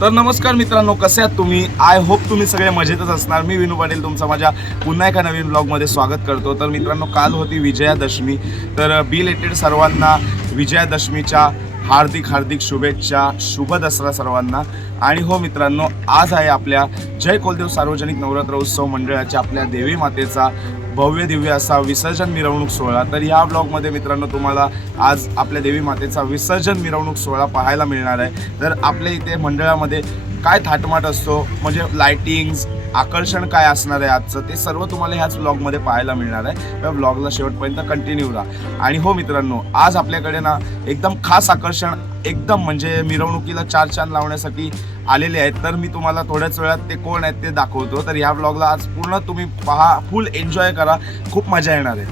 तर नमस्कार मित्रांनो, कसे आहात तुम्ही? आय होप तुम्ही सगळे मजेतच असणार। मी विनू पाटील तुमचा माझ्या पुन्हा एका नवीन ब्लॉगमध्ये स्वागत करतो। तर मित्रांनो, काल होती विजयादशमी, तर बिलेटेड सर्वांना विजयादशमीच्या हार्दिक हार्दिक शुभेच्छा। शुभ दसरा सर्वांना। आणि हो मित्रांनो, आज आहे आपल्या जय कोलदेव सार्वजनिक नवरात्र उत्सव मंडळाच्या आपल्या देवी मातेचा भव्य दिव्य असा विसर्जन मिरवणूक सोहळा। तर ह्या ब्लॉगमध्ये मित्रांनो तुम्हाला आज आपल्या देवी मातेचा विसर्जन मिरवणूक सोहळा पाहायला मिळणार आहे। तर आपल्या इथे मंडळामध्ये काय थाटमाट असतो, म्हणजे लाइटिंग्स, आकर्षण काय असणार आहे आजचं, ते सर्व तुम्हाला ह्याच ब्लॉगमध्ये पाहायला मिळणार आहे। तर ब्लॉगला शेवटपर्यंत कंटिन्यू राहा। आणि हो मित्रांनो, आज आपल्याकडे ना एकदम खास आकर्षण, एकदम म्हणजे मिरवणुकीला चार चांद लावण्यासाठी आलेले आहेत। तर मी तुम्हाला थोड्याच वेळात ते कोण आहेत ते दाखवतो। तर ह्या ब्लॉगला आज पूर्ण तुम्ही पहा, फुल एन्जॉय करा, खूप मजा येणार आहे।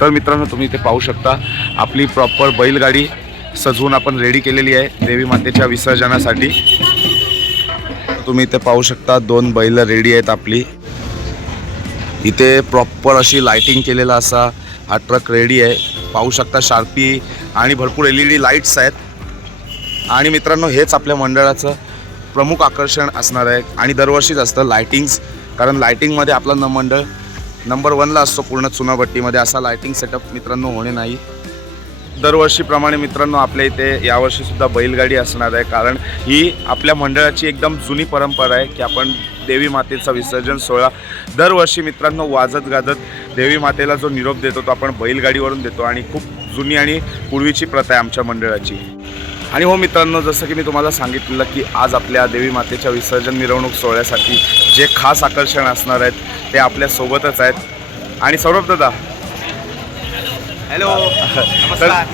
तर मित्रांनो, तुम्ही इथे पाहू शकता आपली प्रॉपर बैलगाडी सजवून आपण रेडी केलेली आहे देवी मातेच्या विसर्जनासाठी। तुम्ही इथे पाहू शकता दोन बैल रेडी आहेत आपली। इथे प्रॉपर अशी लाइटिंग केलेला असा हा ट्रक रेडी आहे। पाहू शकता शार्पी आणि भरपूर LED लाईट्स आहेत। आणि मित्रांनो, हेच आपल्या मंडळाचं प्रमुख आकर्षण असणार आहे। आणि दरवर्षीच असतं लाइटिंग्स, कारण लाइटिंगमध्ये आपला मंडळ नंबर 1ला असतो पूर्ण चुनाभट्टीमध्ये। असा लाइटिंग सेटअप मित्रांनो होणे नाही। दरवर्षीप्रमाणे मित्रांनो आपल्या इथे यावर्षीसुद्धा बैलगाडी असणार आहे, कारण ही आपल्या मंडळाची एकदम जुनी परंपरा आहे की आपण देवी मातेचा विसर्जन सोहळा दरवर्षी मित्रांनो वाजत गाजत देवी मातेला जो निरोप देतो तो आपण बैलगाडीवरून देतो। आणि खूप जुनी आणि पूर्वीची प्रथा आहे आमच्या मंडळाची। आणि हो मित्रांनो, जसं की मी तुम्हाला सांगितलेलं की आज आपल्या देवी मातेच्या विसर्जन मिरवणूक सोहळ्यासाठी जे खास आकर्षण असणार आहेत ते आपल्यासोबतच आहेत। आणि सौरभ दादा, हॅलो,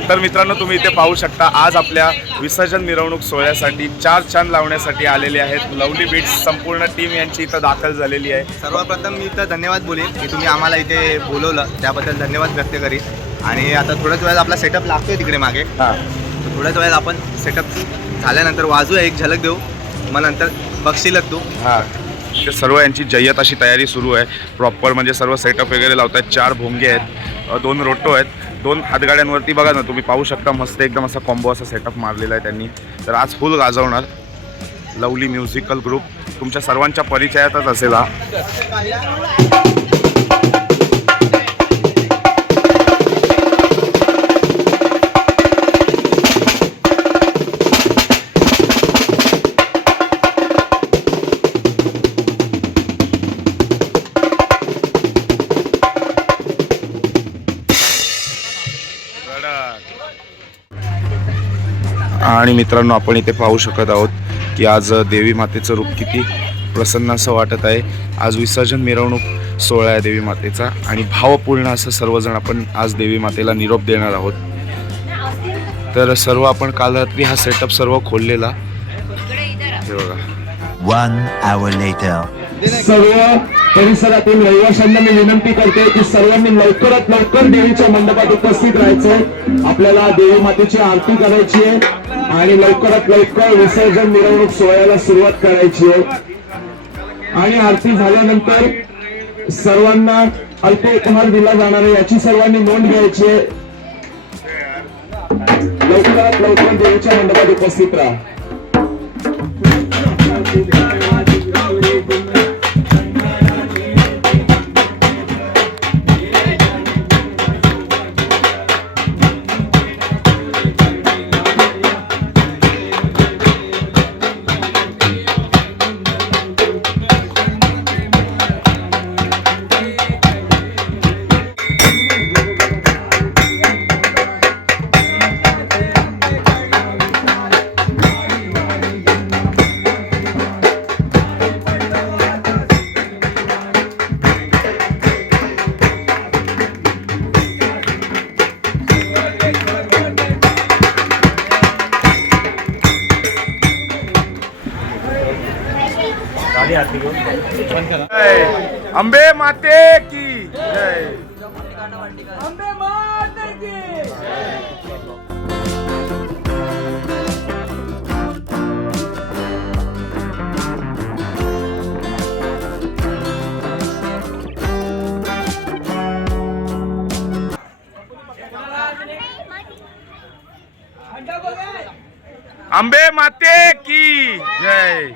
तर मित्रांनो, तुम्ही इथे पाहू शकता आज आपल्या विसर्जन मिरवणूक सोहळ्यासाठी चार चांद लावण्यासाठी आलेले आहेत लवली बीट्स। संपूर्ण टीम यांची इथं दाखल झालेली आहे। सर्वप्रथम मी तर धन्यवाद बोलेन की तुम्ही आम्हाला इथे बोलवलं, त्याबद्दल धन्यवाद व्यक्त करीन। आणि आता थोड्याच वेळात आपला सेटअप लागतोय तिकडे मागे, तर थोड्याच वेळात आपण सेटअप झाल्यानंतर वाजूया, एक झलक देऊ, मग नंतर बक्षीलक तू। ते सर्व यांची जय्यत अशी तयारी सुरू आहे प्रॉपर, म्हणजे सर्व सेटअप वगैरे लावत आहेत। 4 भोंगे आहेत, 2 रोटो आहेत, 2 हातगाड्यांवरती बघा ना तुम्ही पाहू शकता, मस्त एकदम असा कॉम्बो असा सेटअप मारलेला आहे त्यांनी। तर आज फुल गाजवणार लवली म्युझिकल ग्रुप, तुमच्या सर्वांच्या परिचयातच असेल हा। आणि मित्रांनो, आपण इथे पाहू शकत आहोत की आज देवी मातेचं रूप किती प्रसन्न असं वाटत आहे। आज विसर्जन मिरवणूक सोहळा आहे देवी मातेचा, आणि भावपूर्ण असं सर्वजण आपण आज देवी मातेला निरोप देणार आहोत। तर सर्व आपण काल रात्री हा सेटअप सर्व खोललेला हे बघा। 1 hour later. सर्व परिसरातील रहिवाशांना मी विनंती करते की सर्वांनी लवकरात लवकर देवीच्या मंडपात उपस्थित राहायचंय। आपल्याला देवी मातेची आरती करायची आहे आणि लवकरात लवकर विसर्जन मिरवणूक सोहळ्याला सुरुवात करायची आहे। आणि आरती झाल्यानंतर सर्वांना अल्प उपहार दिला जाणार आहे, याची सर्वांनी नोंद घ्यायची आहे। लवकरात लवकर देवीच्या मंडपात उपस्थित राहा। अंबे माते की जय। अंबे माते की। अंबे माते की जय.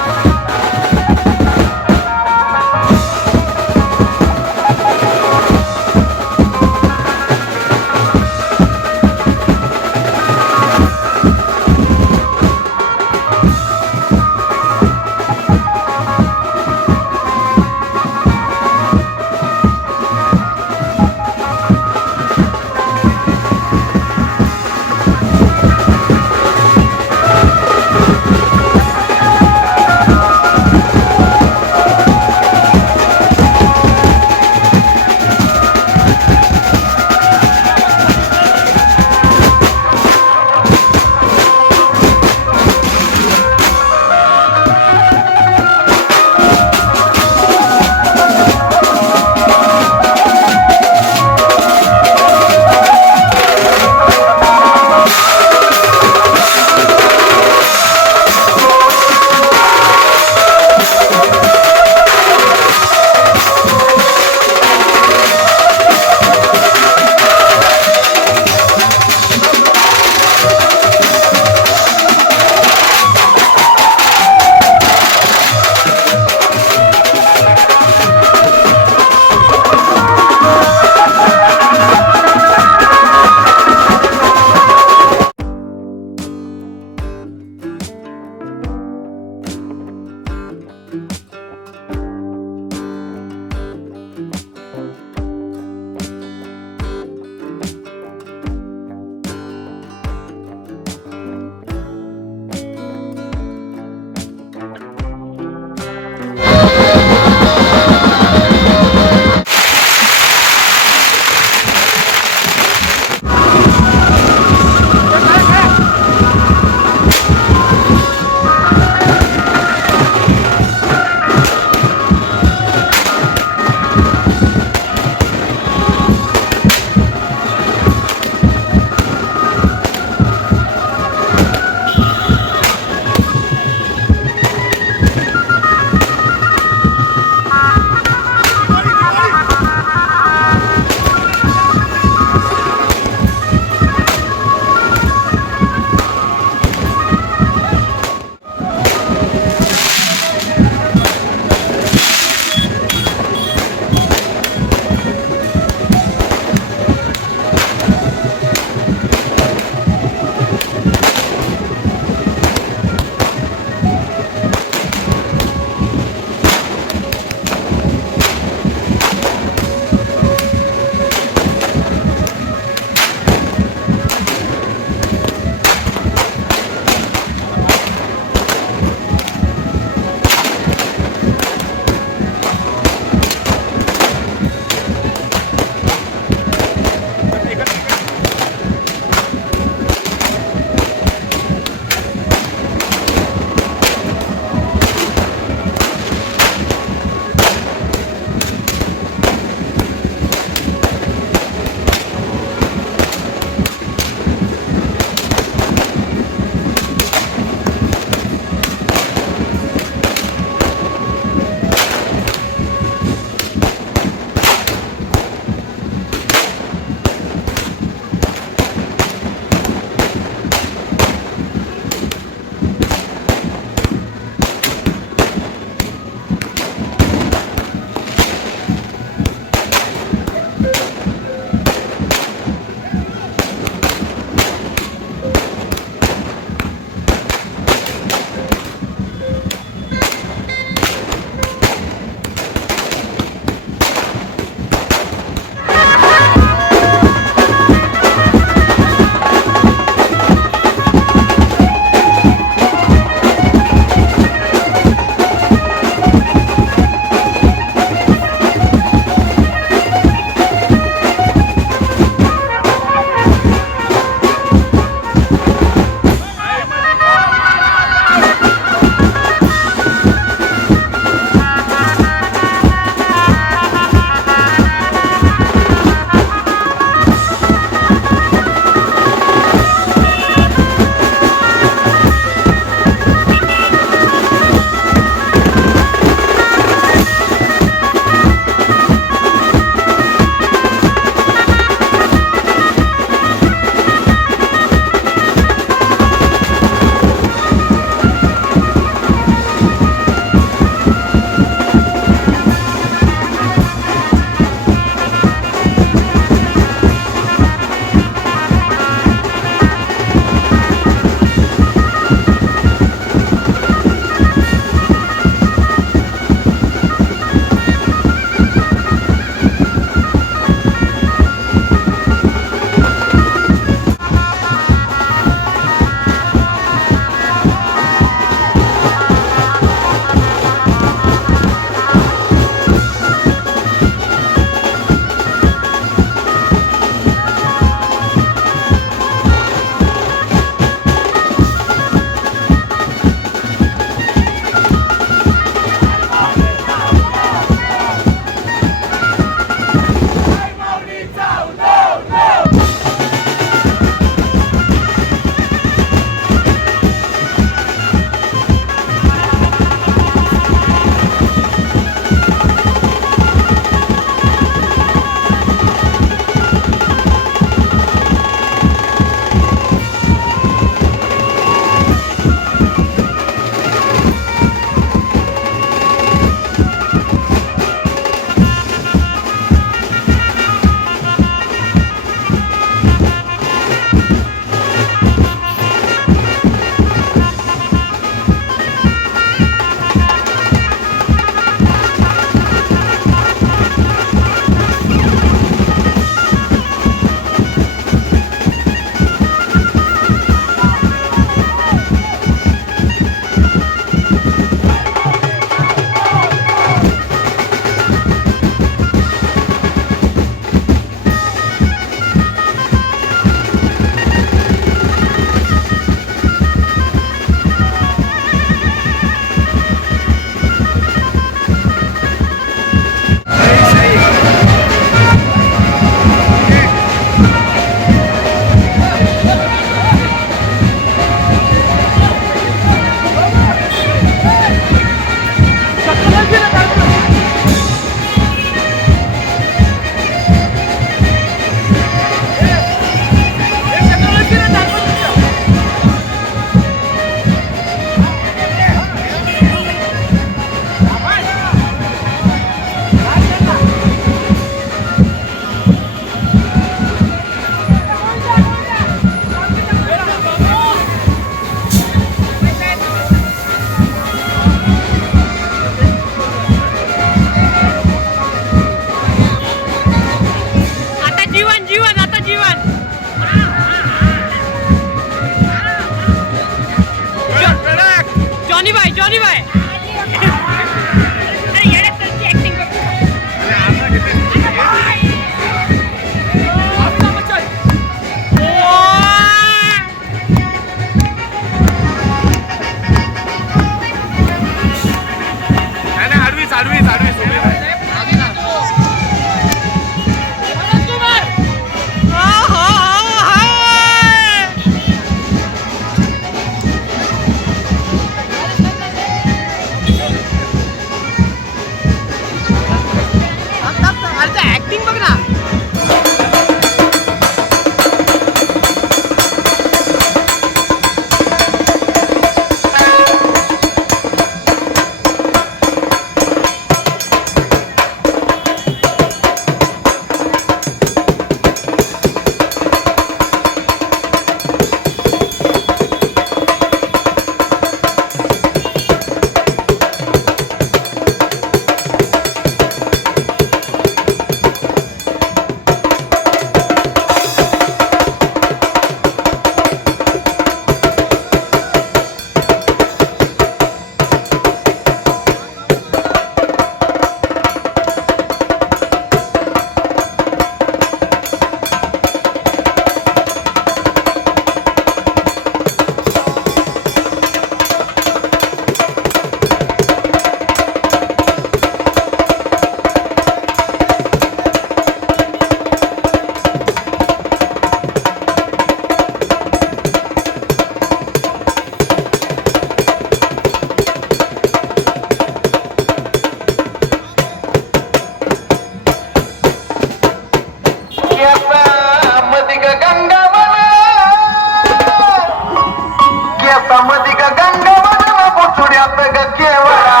केसामध्ये ग गंगावदन बुचुड्यात ग केवडा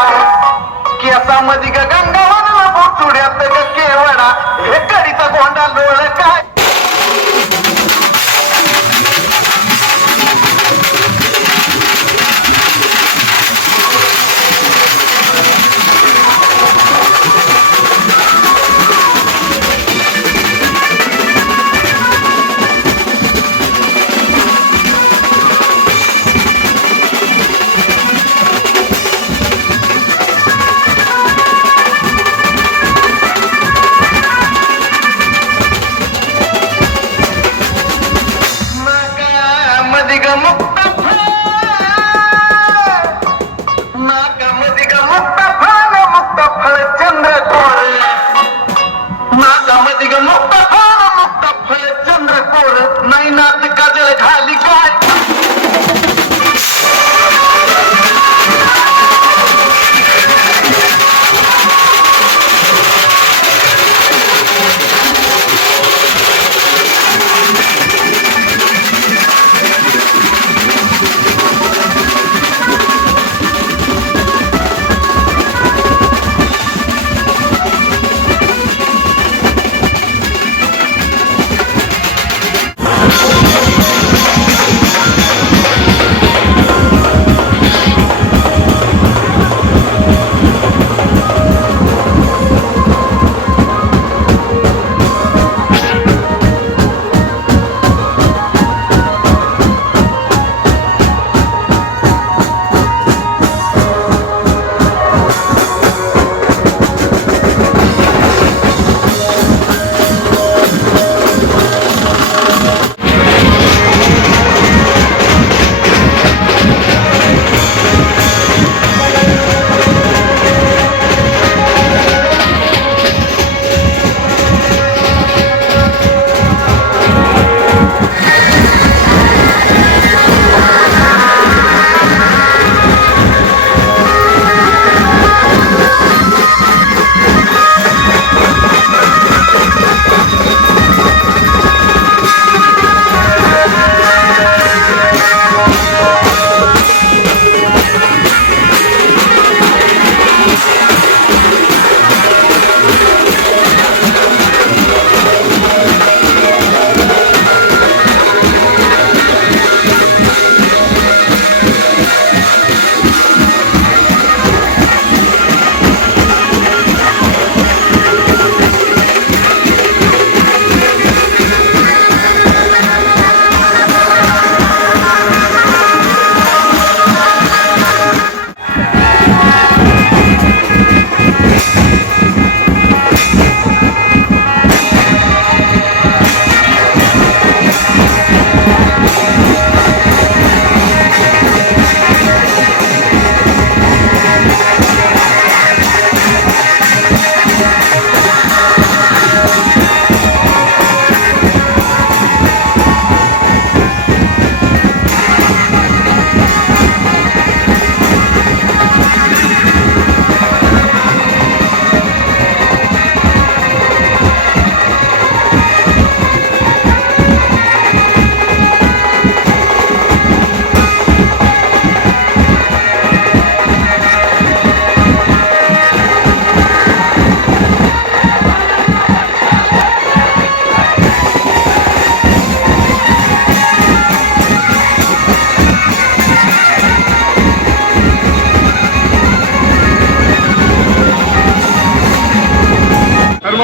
केसामध्ये ग गंगावदन बुचुड्यात ग केवडा हे कडीचा गोंडा लोळ काय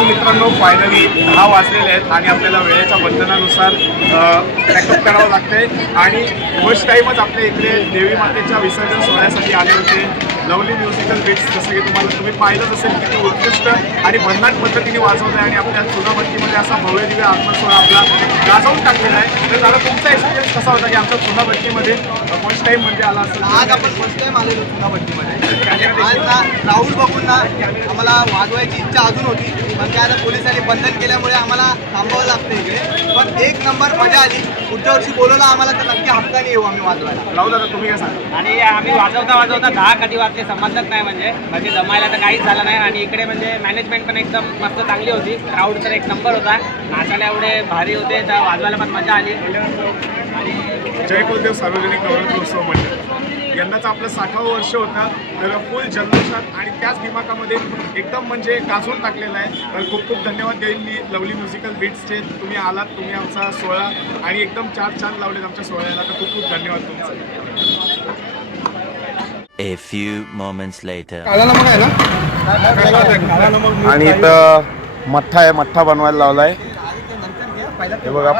मित्रांनो फायनली 10 वाजलेले आहेत आणि आपल्याला वेळेच्या बंधनानुसार पॅकअप करावं लागतंय आणि फर्स्ट टाईमच आपल्या इकडे देवी मातेच्या विसर्जन सोहळ्यासाठी आले होते लवली म्युझिकल बिट्स. जसं की तुम्ही पाहिलंच असेल किती उत्कृष्ट आणि भन्नाट पद्धतीने वाजवत आहे आणि आपल्या चुनाभट्टीमध्ये असा भव्य दिव्य आगमन सोहळा आपला गाजवून टाकलेला आहे. तर दादा तुमचा एक्सपिरियन्स कसा होता की आमच्या चुनाभट्टीमध्ये फर्स्ट टाईम म्हणजे आला असेल? आज आपण फर्स्ट टाईम आलेलो चुनाभट्टीमध्ये. आज ना राहुल बघून ना आम्हाला वाजवायची इच्छा अजून होती, पण काय आता पोलिसांनी बंधन केल्यामुळे आम्हाला थांबावं लागतं इकडे. पण एक नंबर मजा आली. पुढच्या वर्षी बोलवलं आम्हाला तर नक्की हक्काने येऊ आम्ही वाजवायला. राहुल दादा तुम्ही काय सांगा? आणि आम्ही वाजवता 10 कधी वाजले समजलंच नाही, म्हणजे जमायला तर काहीच झालं नाही. आणि इकडे म्हणजे मॅनेजमेंट पण एकदम मस्त चांगली होती. क्राऊड तर एक नंबर होता, नाचायला एवढे भारी होते, तर वाजवायला पण मजा आली. आणि जय कुलदेव सार्वजनिक नवरात्रोत्सव मंडळ यंदाचं आपलं 60वं वर्ष होतं. तर फुल जल्लोषात आणि त्याच दिमाखामध्ये एकदम म्हणजे गाजवून टाकलेलं आहे. तर खूप खूप धन्यवाद देईल मी लवली म्युझिकल बीट्सचे. तुम्ही आलात, तुम्ही आमचा सोहळा आणि एकदम चार लावलेत आमच्या सोहळ्याला. तर खूप खूप धन्यवाद तुमचं. A few moments later. आणि इथं मठ्ठा आहे, मठ्ठा बनवायला लावलाय. हे बघा.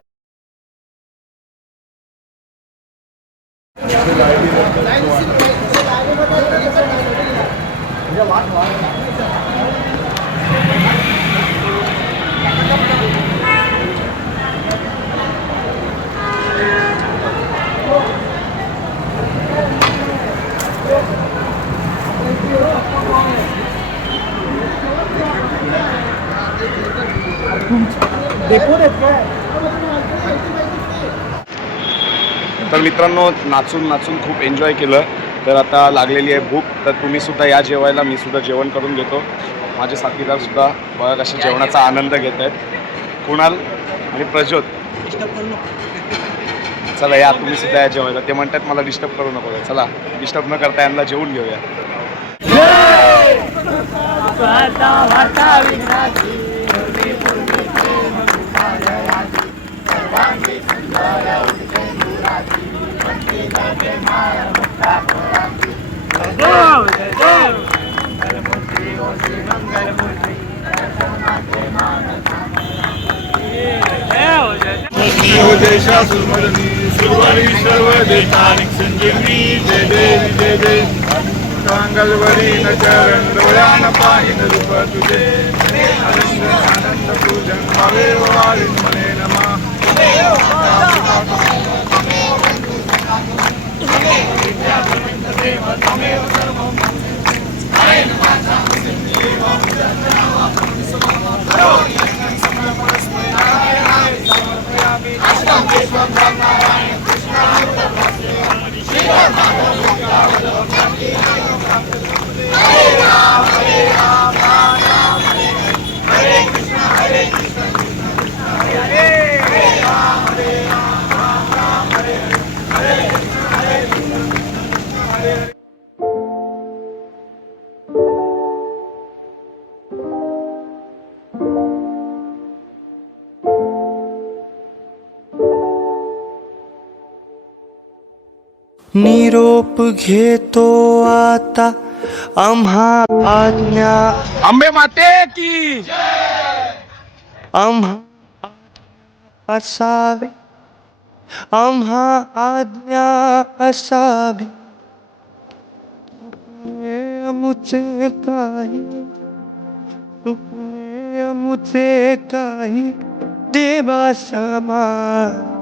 तर मित्रांनो, नाचून नाचून खूप एन्जॉय केलं. तर आता लागलेली आहे भूक. तर तुम्ही सुद्धा या जेवायला. मी सुद्धा जेवण करून घेतो. माझे साथीदार सुद्धा बघा कशा जेवणाचा आनंद घेत आहेत. कुणाल आणि प्रज्योत, चला या तुम्ही सुद्धा या जेवायला. ते म्हणतात मला डिस्टर्ब करू नको. चला डिस्टर्ब न करता यांना जेवून घेऊया. मंगलवरी नचरण डोळ्यान पाहिन रूप तुझे आनंद पूजन भावे वाळीन मने नमा. निरोप घेतो आता आम्हा आज्ञा. अंबे माते की आम्हा असावे, आम्हा आज्ञा असावी. मुझे काही, मुझे काही देवा समावी.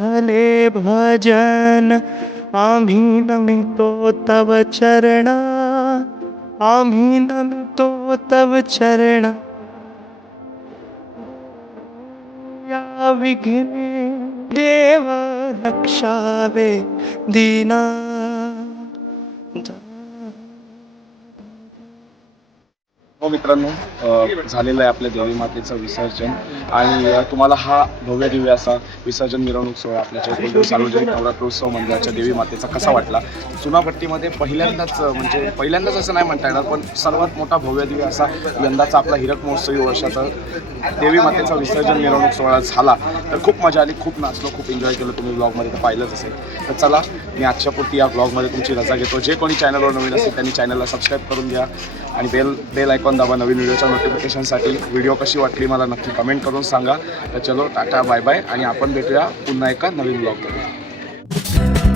हले भजन आम्ही नमितो तव चरण, आम्ही नमितो तव चरण. या विघ्ने देव रक्षावे दीना. हो मित्रांनो, झालेलं आहे आपल्या देवी मातेचं विसर्जन. आणि तुम्हाला हा भव्य दिव्य असा विसर्जन मिरवणूक सोहळा आपल्या जय कुलदेव सार्वजनिक नवरात्रोत्सव मंडळाच्या देवी मातेचा कसा वाटला. चुनाभट्टीमध्ये पहिल्यांदाच असं नाही म्हणता येणार, पण सर्वात मोठा भव्य दिव्य असा यंदाचा आपला हिरक महोत्सवी वर्षाचा देवी मातेचा विसर्जन मिरवणूक सोहळा झाला. तर खूप मजा आली, खूप नाचलो, खूप एन्जॉय केलं. तुम्ही ब्लॉगमध्ये तर पाहिलंच असेल. तर चला, मी आजच्या पुरती या ब्लॉगमध्ये तुमची रजा घेतो. जे कोणी चॅनलवर नवीन असेल त्यांनी चॅनलला सबस्क्राईब करून घ्या आणि बेल आयकॉन दाबा नवीन व्हिडिओच्या नोटिफिकेशनसाठी. व्हिडिओ कशी वाटली मला नक्की कमेंट करून सांगा. तर चलो, टाटा बाय बाय आणि आपण भेटूया पुन्हा एका नवीन ब्लॉगमध्ये.